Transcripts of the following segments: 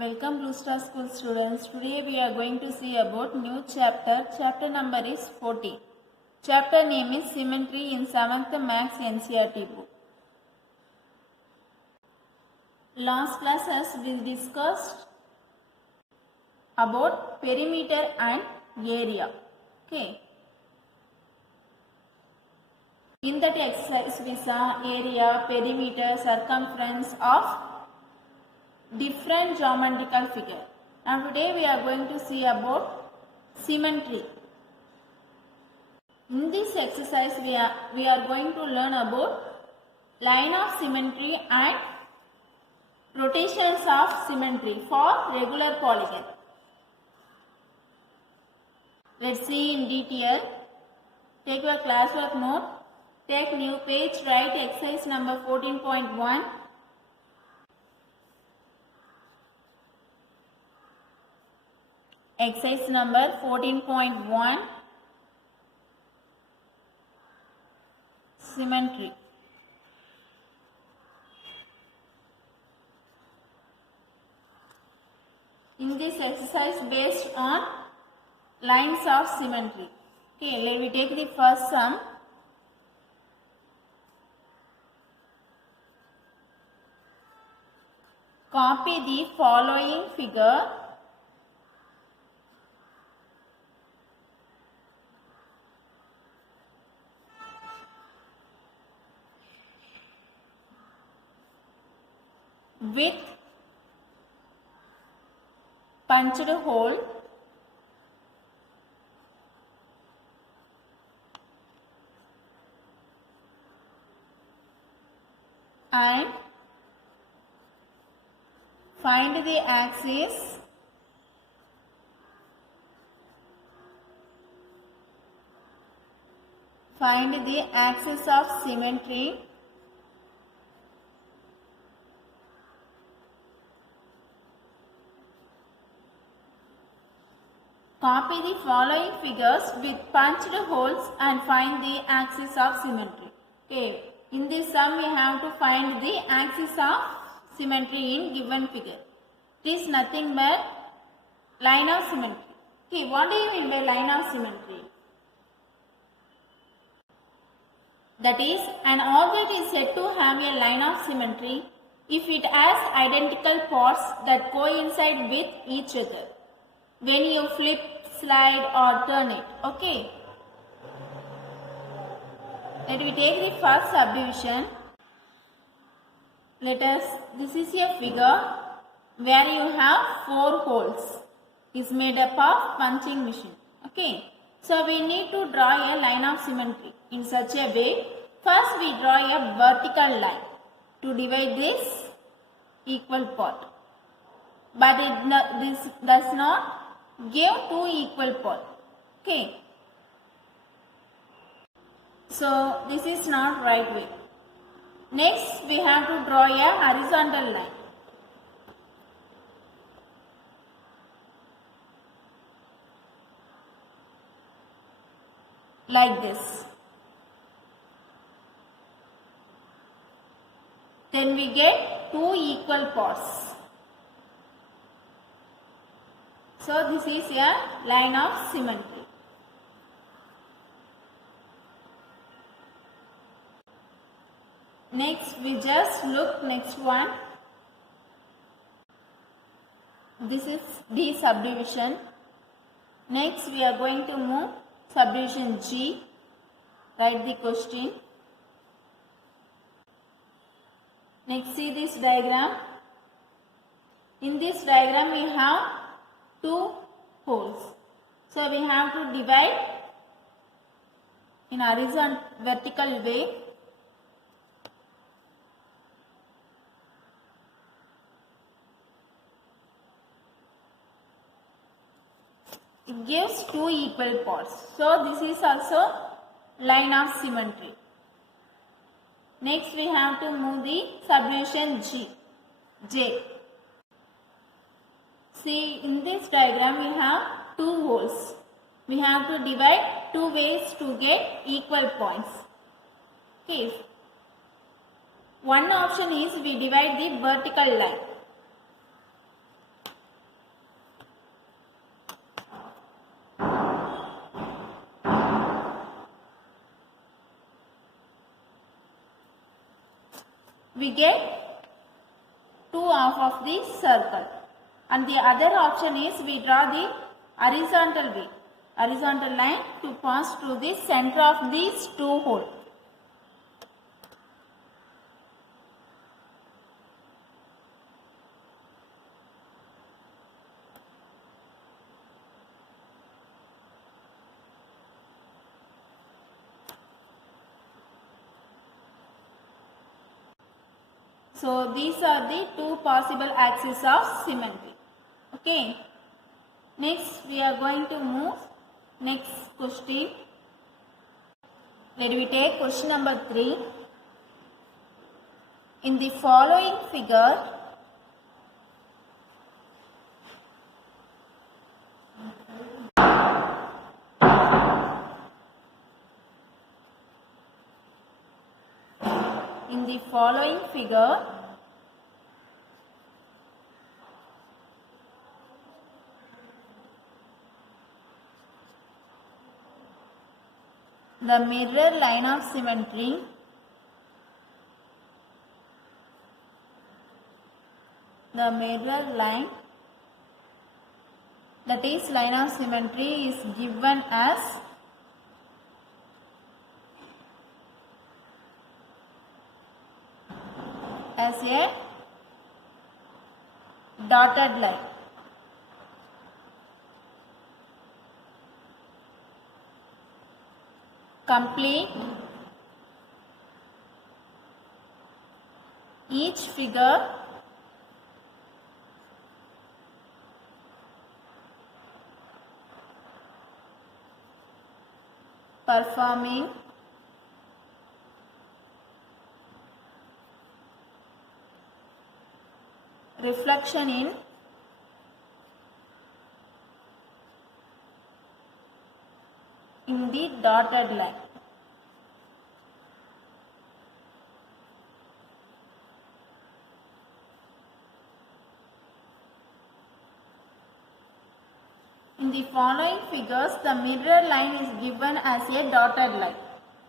Welcome Blue Star School students. Today we are going to see about new chapter. Chapter number is 40. Chapter name is Symmetry in 7th Max NCERT book. Last classes we discussed about perimeter and area. Okay. In that exercise we saw area, perimeter, circumference of different geometrical figure. Now today we are going to see about symmetry. In this exercise we are going to learn about line of symmetry and rotations of symmetry for regular polygon. Let's see in detail. Take your classwork note. Take new page, write exercise number 14.1. Exercise number 14.1, symmetry. In this exercise based on lines of symmetry. Okay, let me take the first sum. Copy the following figure with punched hole and find the axis of symmetry Copy the following figures with punched holes and find the axis of symmetry. Okay, in this sum we have to find the axis of symmetry in given figure. It is nothing but line of symmetry. Okay, what do you mean by line of symmetry? That is, an object is said to have a line of symmetry if it has identical parts that coincide with each other when you flip, slide or turn it. Okay. Let me take the first subdivision. This is a figure where you have 4 holes. It's made up of punching machine. Okay. So we need to draw a line of symmetry in such a way. First we draw a vertical line to divide this equal part. But this does not give 2 equal parts. Okay. So this is not right way. Next we have to draw a horizontal line. Like this. Then we get 2 equal parts. So this is a line of symmetry. Next we just look next one. This is D subdivision. Next we are going to move subdivision G. Write the question. Next see this diagram. In this diagram we have 2 holes. So we have to divide in horizontal vertical way. It gives 2 equal parts. So this is also line of symmetry. Next we have to move the subdivision J. See, in this diagram we have 2 holes. We have to divide 2 ways to get equal points. Okay. One option is we divide the vertical line. we get 2 half of the circle. And the other option is we draw the horizontal way, horizontal line to pass through the center of these 2 holes. So these are the 2 possible axes of symmetry. Okay. Next we are going to move next question. Let me take question number 3. In the following figure, the mirror line of symmetry that is line of symmetry is given as a dotted line. Complete each figure performing reflection in the dotted line. In the following figures, the mirror line is given as a dotted line.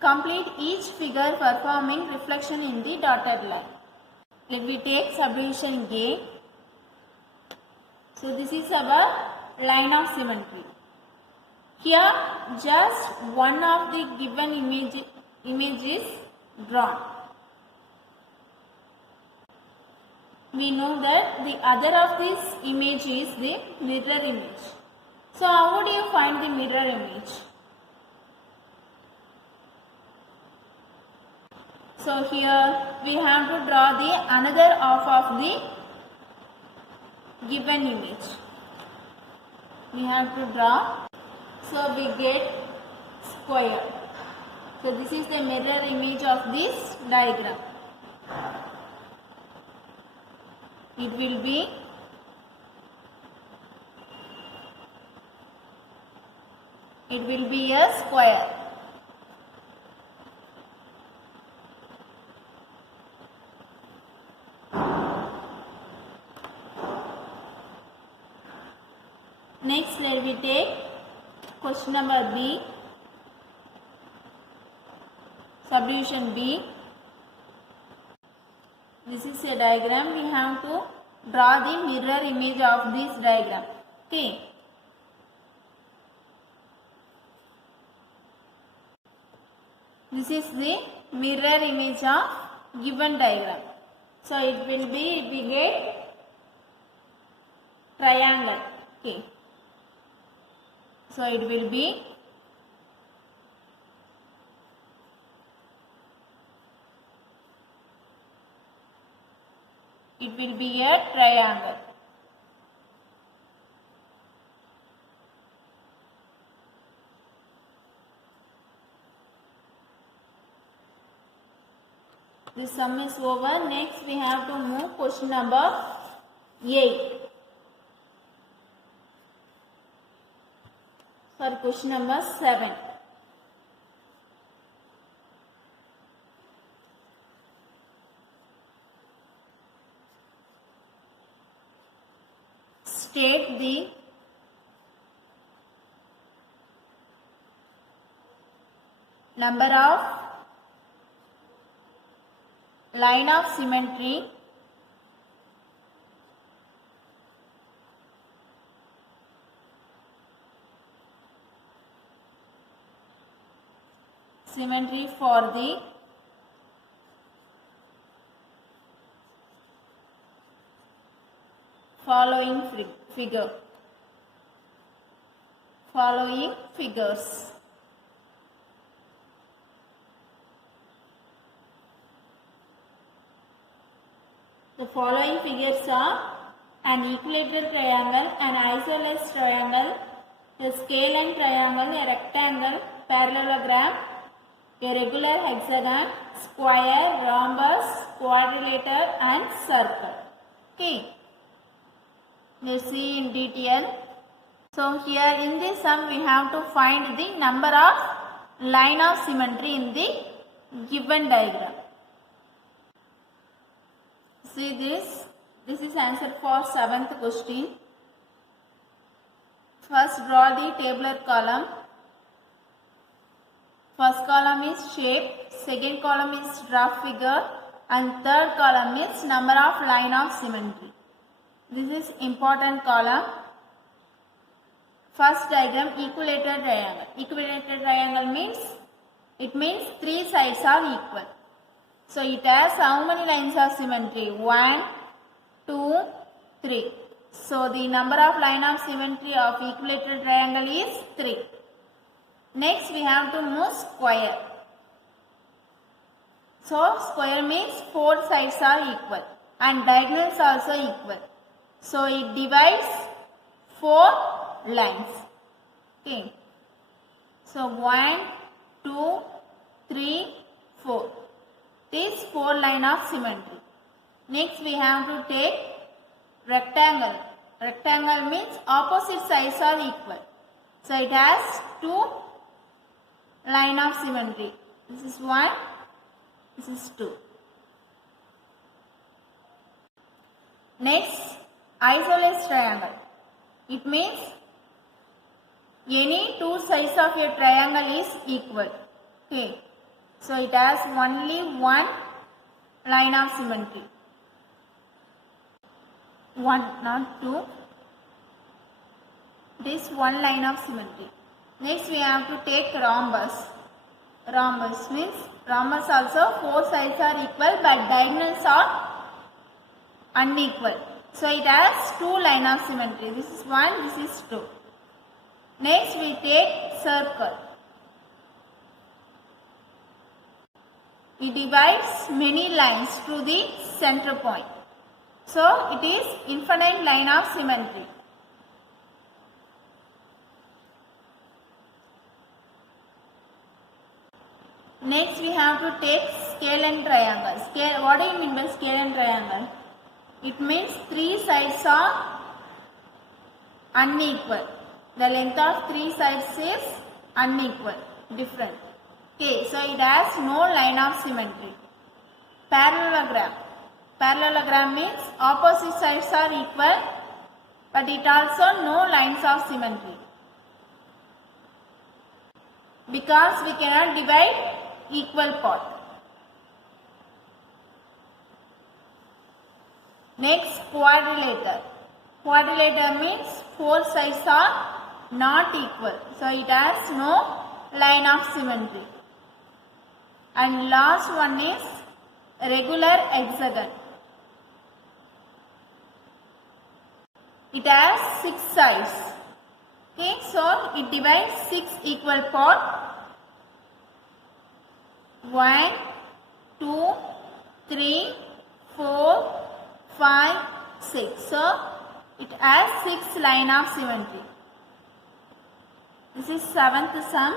Complete each figure performing reflection in the dotted line. Let me take subdivision A. So this is our line of symmetry. Here just one of the given image is drawn. We know that the other of this image is the mirror image. So how would you find the mirror image? So here we have to draw the another half of the given image. We have to draw. So we get square. So this is the mirror image of this diagram. It will be a square. Next, let me take question number B. Subdivision B. This is a diagram. We have to draw the mirror image of this diagram. Okay. This is the mirror image of given diagram. So it will be, we get triangle. Okay. So it will be a triangle. This sum is over. Next we have to move question number 8. Sorry, question number 7. State the number of line of symmetry for the following figures. The following figures are an equilateral triangle, an isosceles triangle, a scalene triangle, a rectangle, parallelogram, a regular hexagon, square, rhombus, quadrilateral and circle. Okay. Let's see in detail. So here in this sum we have to find the number of line of symmetry in the given diagram. See this is answer for 7th question. First draw the tabular column. First column is shape, second column is rough figure and third column is number of line of symmetry. This is important column. First diagram, equilateral triangle. Equilateral triangle means three sides are equal. So it has how many lines of symmetry? 1, 2, 3. So the number of line of symmetry of equilateral triangle is 3. Next we have to move square. So square means 4 sides are equal and diagonals also equal. So it divides 4 lines. Okay. So 1, 2, 3, 4. This 4 line of symmetry. Next we have to take rectangle. Rectangle means opposite sides are equal. So it has 2 line of symmetry. This is 1, this is 2. Next, isosceles triangle. It means any 2 sides of a triangle is equal. Okay. So it has only 1 line of symmetry. 1, not 2. This 1 line of symmetry. Next we have to take rhombus. Rhombus means rhombus also 4 sides are equal but diagonals are unequal. So it has 2 line of symmetry. This is 1, this is 2. Next we take circle. It divides many lines to the center point. So it is infinite line of symmetry. Next we have to take scalene triangle. What do you mean by scalene triangle? It means 3 sides are unequal. The length of 3 sides is unequal, different. Okay, so it has no line of symmetry. Parallelogram. Parallelogram means opposite sides are equal but it also no lines of symmetry. Because we cannot divide equal part. Next, quadrilateral. Quadrilateral means 4 sides are not equal. So it has no line of symmetry. And last one is regular hexagon. It has 6 sides. Okay, so it divides 6 equal parts. 1, 2, 3, 4, 5, 6. So it has 6 line of symmetry. This is 7th sum.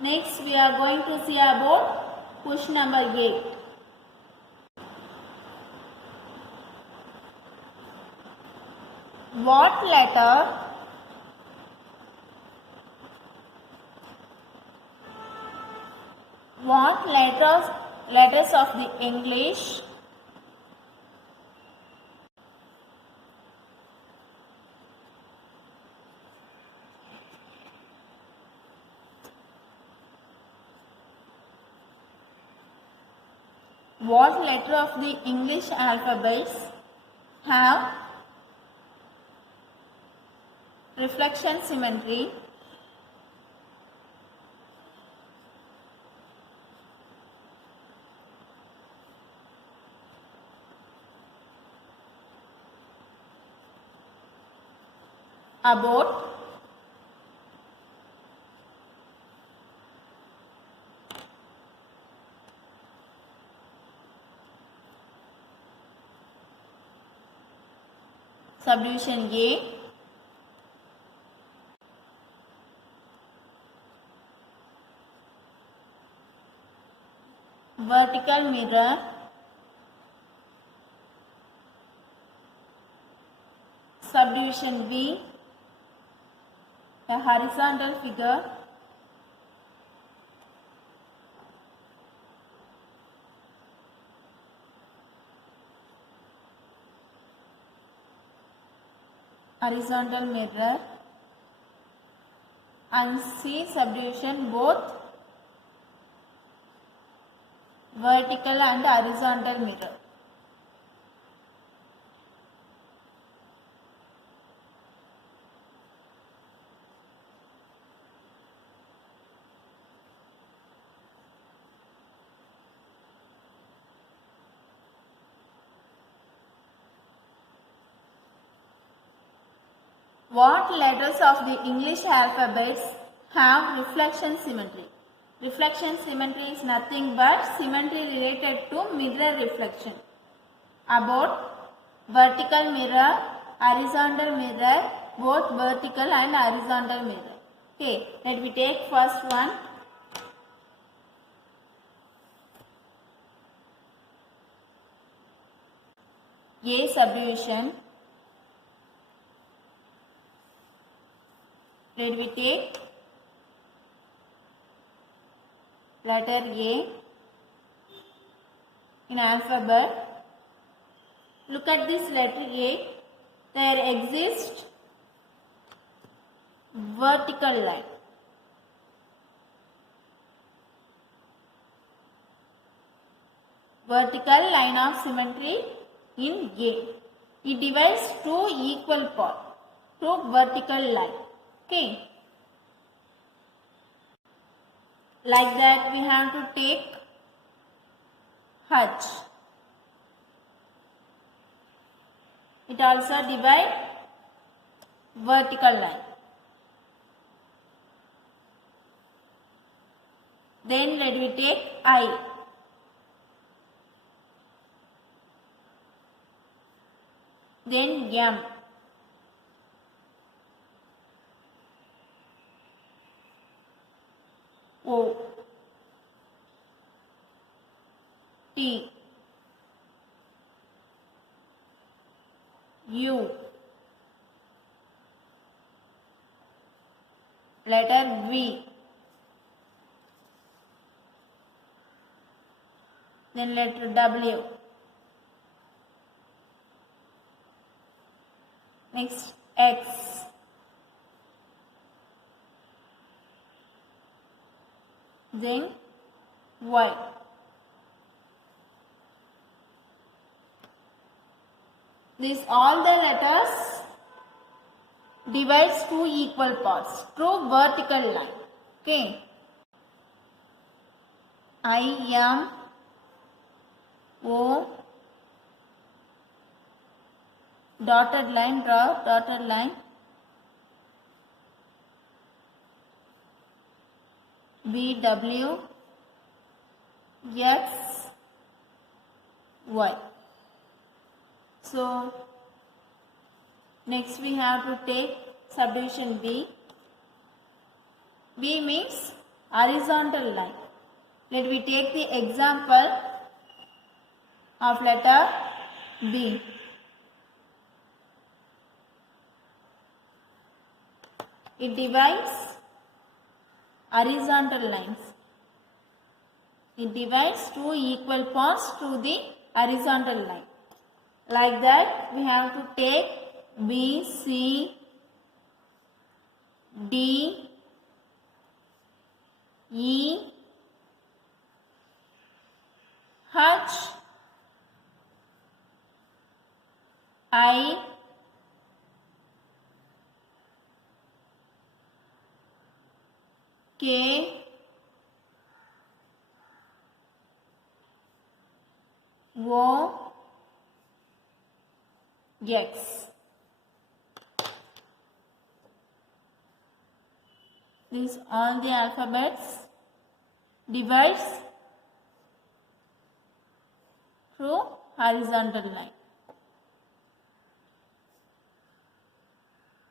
Next we are going to see about question number 8. What letters of the English What letter of the English alphabets have reflection symmetry? About subdivision A, vertical mirror, subdivision B, a horizontal figure, horizontal mirror, and C subdivision both vertical and horizontal mirror. What letters of the English alphabets have reflection symmetry? Reflection symmetry is nothing but symmetry related to mirror reflection. About vertical mirror, horizontal mirror, both vertical and horizontal mirror. Okay, let me take first one. A subdivision. Let me take letter A in alphabet. Look at this letter A. There exists vertical line. Vertical line of symmetry in A. It divides two equal parts through vertical line. Okay. Like that we have to take H. It also divides vertical line. Then let me take I. Then M. O. T. U. Letter V. Then letter W. Next X. Then Y. These all the letters divides two equal parts through vertical line. Okay. I, M, O, dotted line, draw dotted line. B, W, X, Y. So, next we have to take subdivision B. B means horizontal line. Let me take the example of letter B. It divides horizontal lines. It divides two equal parts to the horizontal line. Like that, we have to take B, C, D, E, H, I, K, O, X. These all the alphabets divides through horizontal line.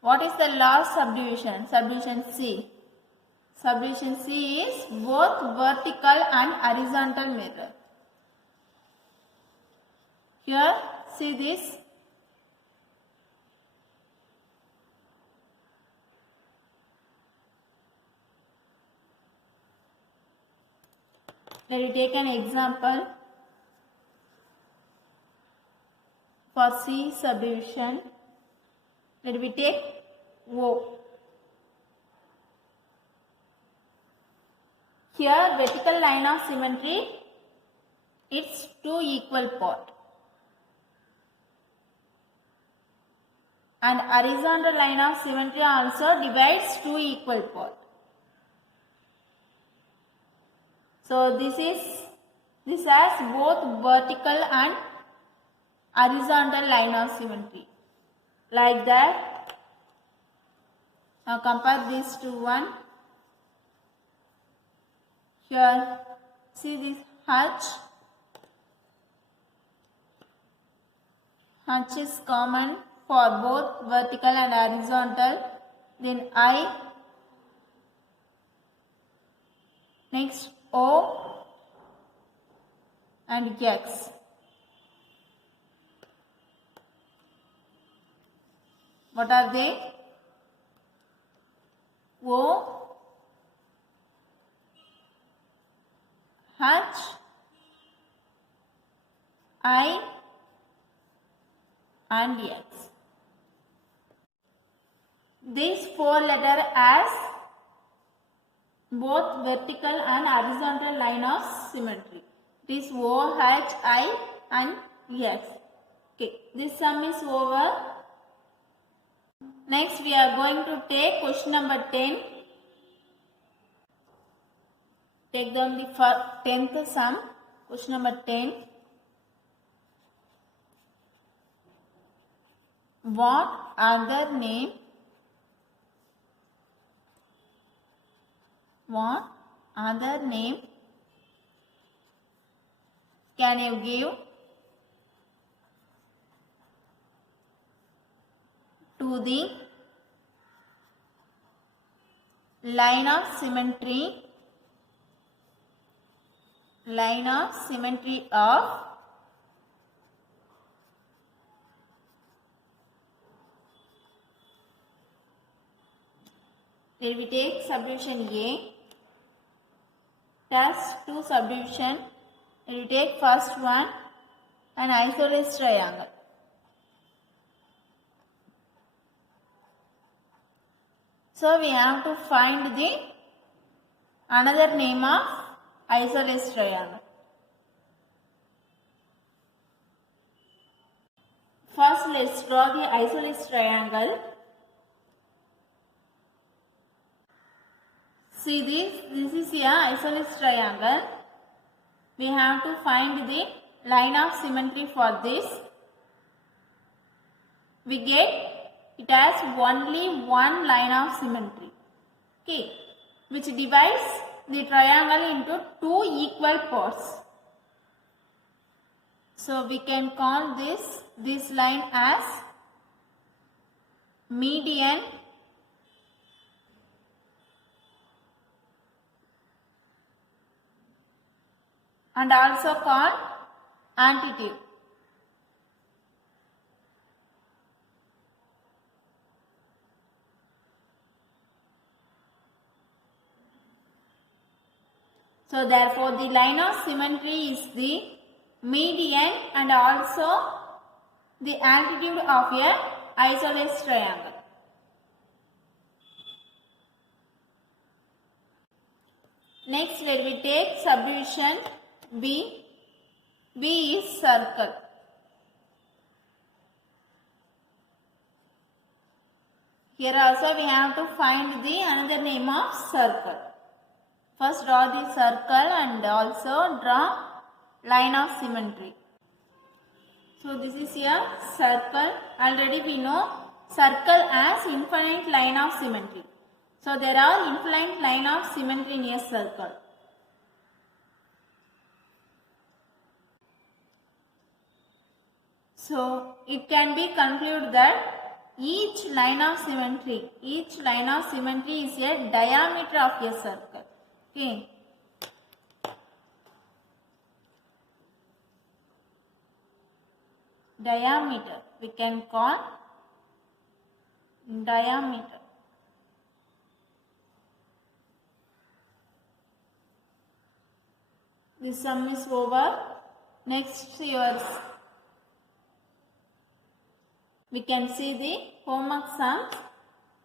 What is the last subdivision? Subdivision C. Subdivision C is both vertical and horizontal mirror. Here, see this. Let me take an example for C subdivision. Let me take O. Here vertical line of symmetry, it's two equal part. And horizontal line of symmetry also divides two equal part. So this has both vertical and horizontal line of symmetry. Like that. Now compare these two one. Here, see this H. H is common for both vertical and horizontal. Then I. Next O and X. What are they? O, H, I and X. These four letters has both vertical and horizontal line of symmetry. It is O, H, I and X. Okay, this sum is over. Next we are going to take question number 10. Take down the 10th sum, question number 10. What other name can you give to the line of symmetry of Let we take subdivision A. It has two subdivision. Let we take first one, an isosceles triangle. So we have to find the another name of isosceles triangle. First let's draw the isosceles triangle. See this is a isosceles triangle. We have to find the line of symmetry for this. We get it has only one line of symmetry, okay, which divides the triangle into two equal parts. So we can call this line as median and also called antitude. So therefore the line of symmetry is the median and also the altitude of a isosceles triangle. Next let me take subdivision B. B is circle. Here also we have to find the another name of circle. First draw the circle and also draw line of symmetry. So this is a circle. Already we know circle as infinite line of symmetry. So there are infinite line of symmetry in a circle. So it can be concluded that each line of symmetry is a diameter of a circle. Okay. Diameter we can call diameter. This sum is over. Next yours. We can see the homework sum.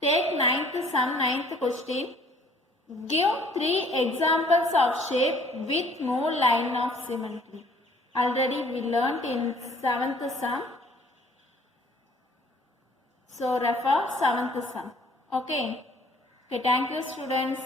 Take ninth question. Give 3 examples of shape with no line of symmetry. Already we learnt in 7th sum. So refer 7th sum. Okay. Okay, thank you students.